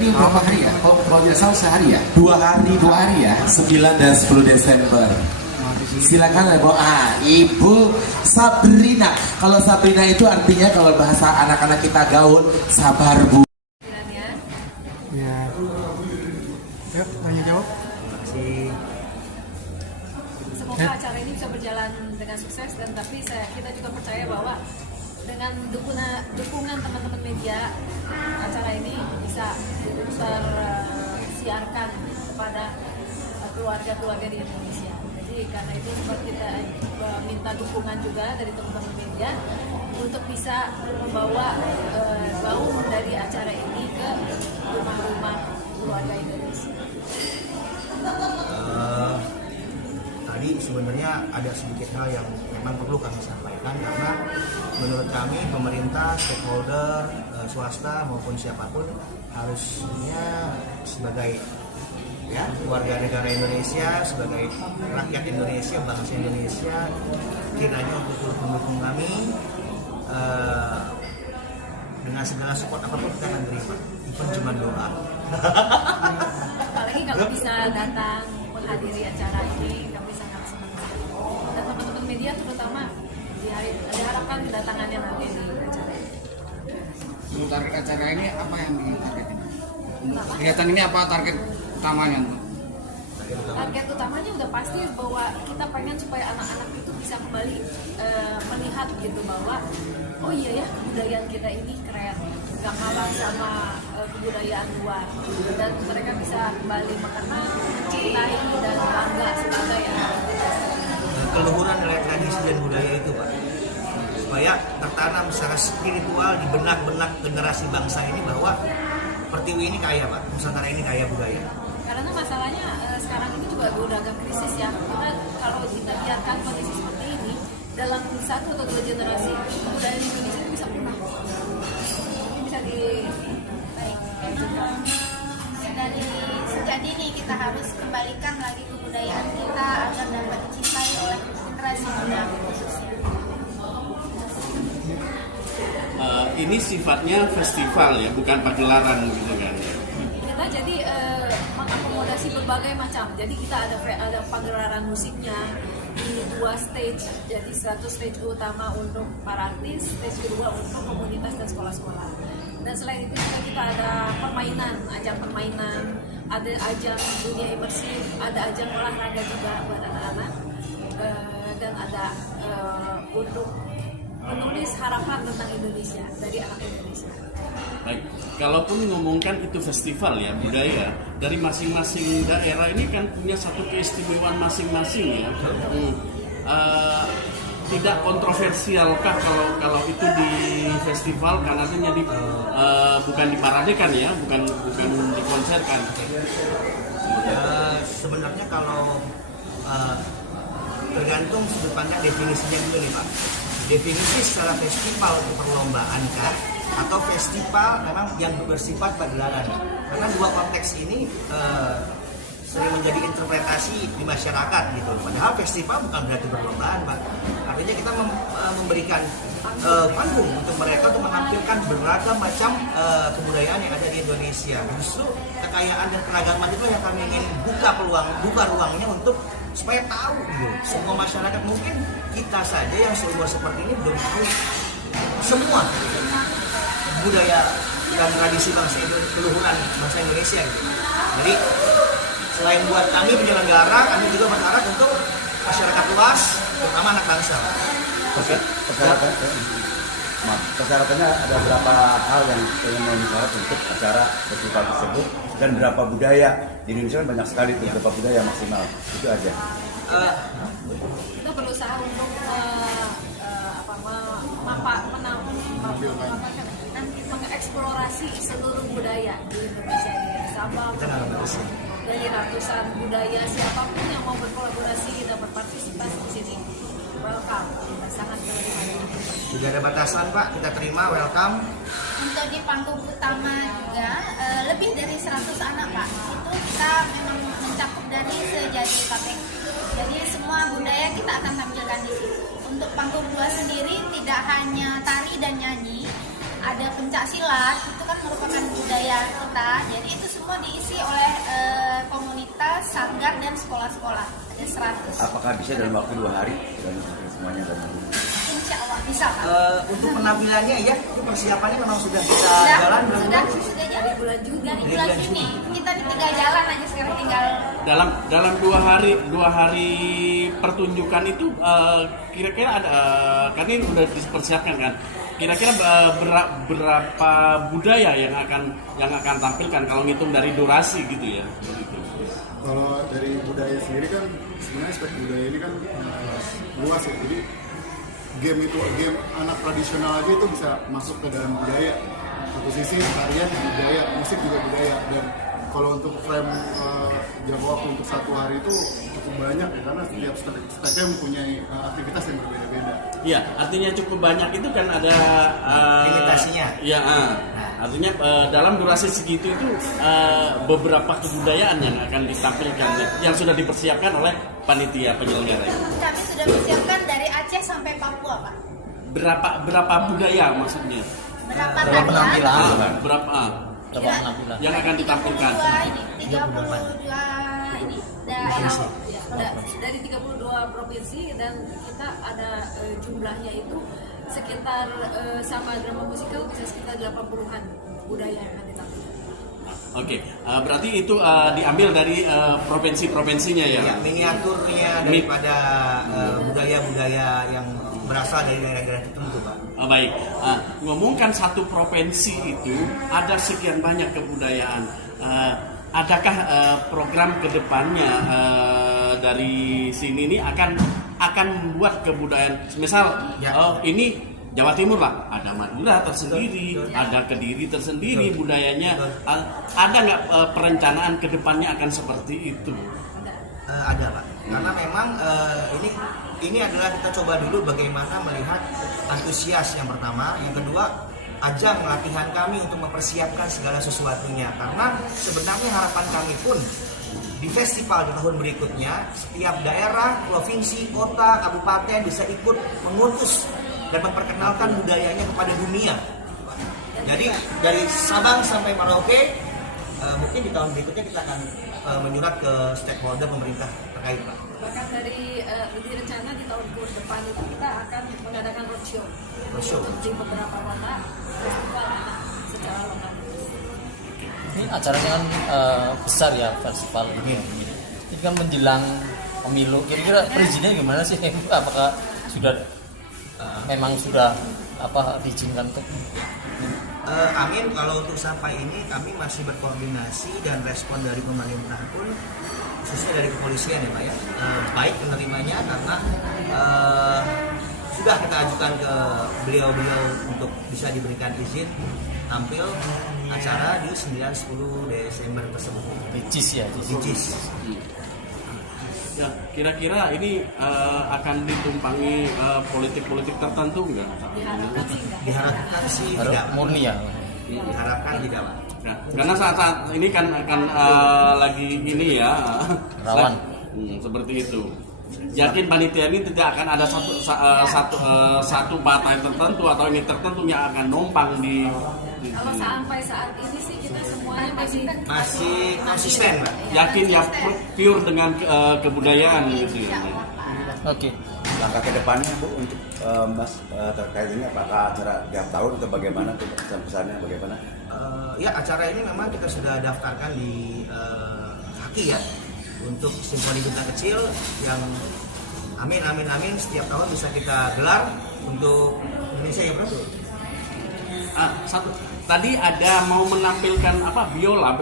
Ini berapa hari ya? Kalau tidak salah sehari ya? 2 hari. 2 hari ya? 9 dan 10 Desember. Silakan Ibu. Ibu Sabrina. Kalau Sabrina itu artinya kalau bahasa anak-anak kita gaul, sabar Bu. Ya. Yuk, tanya jawab. Semoga acara ini bisa berjalan dengan sukses dan kita juga percaya bahwa dengan dukungan teman-teman media, acara ini bisa tersiarkan kepada keluarga-keluarga di Indonesia. Jadi karena itu seperti kita minta dukungan juga dari teman-teman media untuk bisa membawa gaung dari acara ini ke rumah-rumah keluarga Indonesia. Tadi sebenarnya ada sedikit hal yang memang perlu kami sampaikan karena menurut kami pemerintah, stakeholder, swasta maupun siapapun harusnya sebagai warga negara Indonesia, sebagai rakyat Indonesia, bangsa Indonesia kiranya untuk mendukung kami dengan segala support apapun kita akan terima, even cuma doa. Apalagi kalau bisa datang menghadiri acara ini, kami sangat senang. Dan teman-teman media terutama diharapkan kedatangannya nanti di acara ini. Untuk target acara ini apa yang ditargetin? Kegiatan ini apa target utamanya? Target utamanya udah pasti bahwa kita pengen supaya anak-anak itu bisa kembali melihat gitu bahwa oh iya ya kebudayaan kita ini keren, gak kalah sama kebudayaan luar, dan mereka bisa kembali mengenal, mencintai dan bangga sebagai anak Keluhuran nilai tradisi dan budaya itu Pak, supaya tertanam secara spiritual di benak-benak generasi bangsa ini bahwa Pertiwi ini kaya Pak, Nusantara ini kaya budaya. Karena masalahnya sekarang ini juga udah agak krisis ya. Kalau kita biarkan kondisi seperti ini dalam 1 atau 2 generasi, budaya Indonesia itu bisa punah. Ini bisa dari sejak dini kita harus kembalikan lagi kebudayaan kita agar dapat dicintai oleh generasi muda khususnya. Ini sifatnya festival ya, bukan pagelaran gitu kan. Kita jadi mengakomodasi berbagai macam. Jadi kita ada pagelaran musiknya di 2 stage. Jadi 1 stage utama untuk para artis, stage kedua untuk komunitas dan sekolah-sekolah. Dan selain itu juga kita ada permainan, ajang permainan, ada ajang dunia imersif, ada ajang olahraga juga buat anak-anak, dan ada untuk menulis harapan tentang Indonesia dari anak Indonesia. Baik, kalaupun ngomongkan itu festival ya budaya, dari masing-masing daerah ini kan punya satu keistimewaan masing-masing ya. Tidak kontroversialkah kalau itu di festival karena itu jadi bukan diparadekan ya, bukan dikonserkan? Sebenarnya kalau tergantung sudut pandang definisinya dulu nih Pak. Definisi secara festival untuk perlombaan kah? Atau festival memang yang bersifat pagelaran? Karena 2 konteks ini sering menjadi interpretasi di masyarakat gitu. Padahal festival bukan berarti perlombaan Pak. Artinya kita memberikan panggung untuk mereka untuk menampilkan beragam macam kebudayaan yang ada di Indonesia. Justru kekayaan dan keragaman itu yang kami ingin buka ruangnya untuk supaya tahu gitu. Semua masyarakat, mungkin kita saja yang seumur seperti ini belum tahu semua budaya dan tradisi bangsa Indonesia, keluhuran bangsa Indonesia gitu. Jadi selain buat kami penyelenggara, kami juga berharap untuk masyarakat luas, terutama anak bangsa. Oke. Persyaratannya ada berapa hal yang memenuhi syarat untuk acara festival tersebut dan berapa budaya di Indonesia kan banyak sekali tuh, berapa budaya maksimal itu aja. Kita berusaha untuk mengeksplorasi seluruh budaya di Indonesia ini. Sabang, dari ratusan budaya, siapapun yang mau berkolaborasi kita berpartisipasi di sini, welcome. Kita sangat menerima. Tidak ada batasan Pak, kita terima, welcome. Untuk di panggung utama juga lebih dari 100 anak Pak. Itu kita memang mencakup dari sejadi KPK. Jadi semua budaya kita akan tampilkan di sini. Untuk panggung 2 sendiri tidak hanya tari dan nyanyi, ada pencak silat, itu kan merupakan budaya kita. Jadi itu semua diisi oleh komunitas, sanggar dan sekolah-sekolah. Ada 100. Apakah bisa dalam waktu 2 hari dan semuanya dan Insya Allah bisa Pak. Untuk penampilannya ya, itu persiapannya memang sudah kita jalan belum? Sudah jalan bulan Juni. Dari bulan Juni. Kita tinggal jalan aja sekarang tinggal. Dalam 2 hari pertunjukan itu kira-kira ada kan ini udah dipersiapkan kan. Kira-kira berapa budaya yang akan tampilkan kalau ngitung dari durasi gitu ya. Begitu. Kalau dari budaya sendiri kan sebenarnya aspek budaya ini kan luas ya. Jadi game anak tradisional aja itu bisa masuk ke dalam budaya. Satu sisi tarian budaya, musik juga budaya. Dan kalau untuk frame jangka waktu untuk 1 hari itu cukup banyak ya, karena setiap stepnya mempunyai aktivitas yang berbeda-beda. Iya, artinya cukup banyak itu kan ada limitasinya. Iya, artinya dalam durasi segitu itu beberapa kebudayaan yang akan ditampilkan yang sudah dipersiapkan oleh panitia penyelenggara. Kami sudah persiapkan dari Aceh sampai Papua Pak. Berapa budaya maksudnya? Berapa tarian? Berapa yang akan ditampilkan? 32 ini daerah. Dari 32 provinsi dan kita ada jumlahnya itu sekitar sama drama musikal bisa sekitar 80-an budaya yang akan ditampilkan. Oke, berarti itu diambil dari provinsi-provinsinya ya? Ya, miniaturnya daripada budaya-budaya yang berasal dari daerah-daerah tertentu, Pak. Baik, ngomongkan satu provinsi itu ada sekian banyak kebudayaan. Adakah program kedepannya dari sini ini akan membuat kebudayaan, misal ini Jawa Timur lah, ada Madura tersendiri, ada Kediri tersendiri budayanya. Ada nggak perencanaan kedepannya akan seperti itu? Ada Pak, karena memang ini adalah kita coba dulu bagaimana melihat antusias yang pertama, yang kedua ajang latihan kami untuk mempersiapkan segala sesuatunya, karena sebenarnya harapan kami pun di festival di tahun berikutnya setiap daerah, provinsi, kota, kabupaten bisa ikut mengutus dan memperkenalkan budayanya kepada dunia. Jadi dari Sabang sampai Merauke, mungkin di tahun berikutnya kita akan menyurat ke stakeholder pemerintah terkait, Pak. Bahkan dari rencana di tahun depan itu kita akan mengadakan roadshow di beberapa kota festival secara lokal. Ini acaranya kan besar ya festival ini. Ini kan menjelang pemilu. Kira-kira perizinnya gimana sih? Apakah sudah memang sudah diizinkan untuk? Amin, kalau untuk sampai ini kami masih berkoordinasi dan respon dari pemerintah pun khususnya dari kepolisian ya Pak ya, baik menerimanya karena sudah kita ajukan ke beliau-beliau untuk bisa diberikan izin tampil acara di 9-10 Desember tersebut. Ricis ya? Ricis. Ya, kira-kira ini akan ditumpangi politik-politik tertentu enggak? Diharapkan sih tidak. Murni ya? Diharapkan tidak, Pak. Nah, karena saat ini kan akan lagi ini ya rawan seperti itu. Yakin panitia ini tidak akan ada satu partai tertentu atau ini tertentu yang akan numpang di kalau sampai saat ini sih kita semuanya masih konsisten, Pak. Yakin ya pure dengan kebudayaan gitu ya. Oke. Langkah ke depannya Bu untuk Mas terkait ini apakah acara tiap tahun atau bagaimana pesan-pesannya bagaimana? Ya acara ini memang kita sudah daftarkan di Haki ya untuk Simfoni Bintang Kecil yang amin setiap tahun bisa kita gelar untuk Indonesia ya Bro. Tadi ada mau menampilkan biola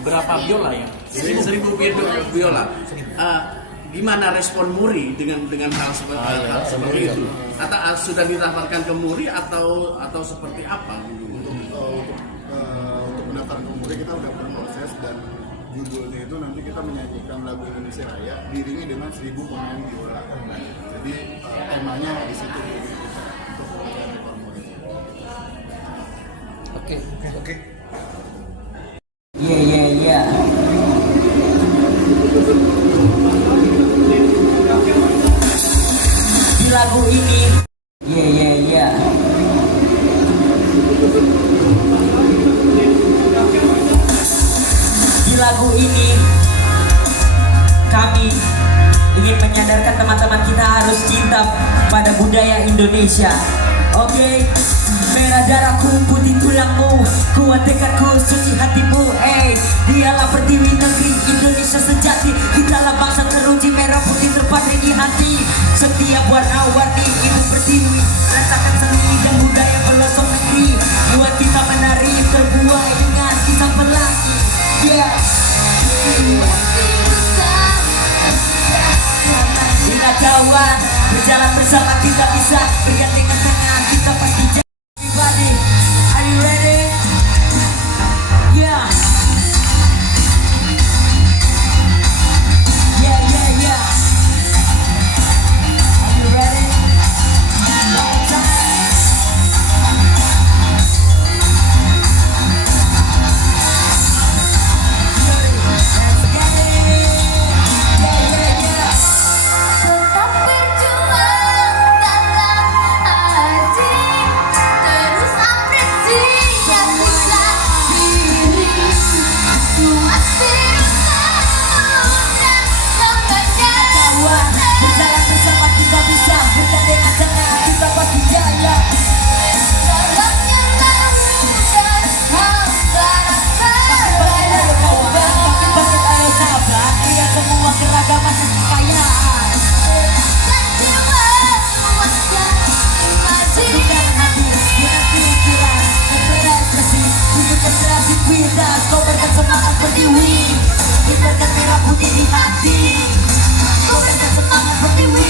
berapa biola ya? 1000 biola. Gimana respon Muri dengan hal seperti itu? Atau sudah ditawarkan ke Muri atau seperti apa? Untuk mendaftar ke Muri kita udah berproses dan judulnya itu nanti kita menyanyikan lagu Indonesia Raya diiringi dengan 1000 pemain biola. Jadi temanya di situ untuk Oke. Iya. Di lagu ini, iya. Indonesia. Oke, merah darahku, putih tulangmu, kuat tekadku, suci hatimu. Hey, dialah pertiwi negeri Indonesia sejati. Kitalah bangsa teruji, merah putih terpatri di hati. Setiap warna-warni ibu pertiwi, rasakan seni dan budaya pelosok negeri. Buat kita menari terbuai dengan kisah pelangi. Yeah. Ingat kawan, berjalan bersama kita bisa bergandengan tangan, kita pasti jadi. Everybody, are you ready? Yeah. Yeah, yeah, yeah. Are you ready? One time. Let's get it. Yeah, yeah, yeah. Tetap berjuang dalam hati, terus apresiasikan diri, buat Kawan, berjalan bersama kita bisa bergandengan tangan, kita pasti jaya. Bangkit ayo sahabat, lihat semua keragaman dan kekayaan. Satukan hati dengan pikiran dan berekspresi, tunjukkan kreativitas, kobarkan semangat pertiwi, kibarkan merah putih di hati, kobarkan semangat pertiwi.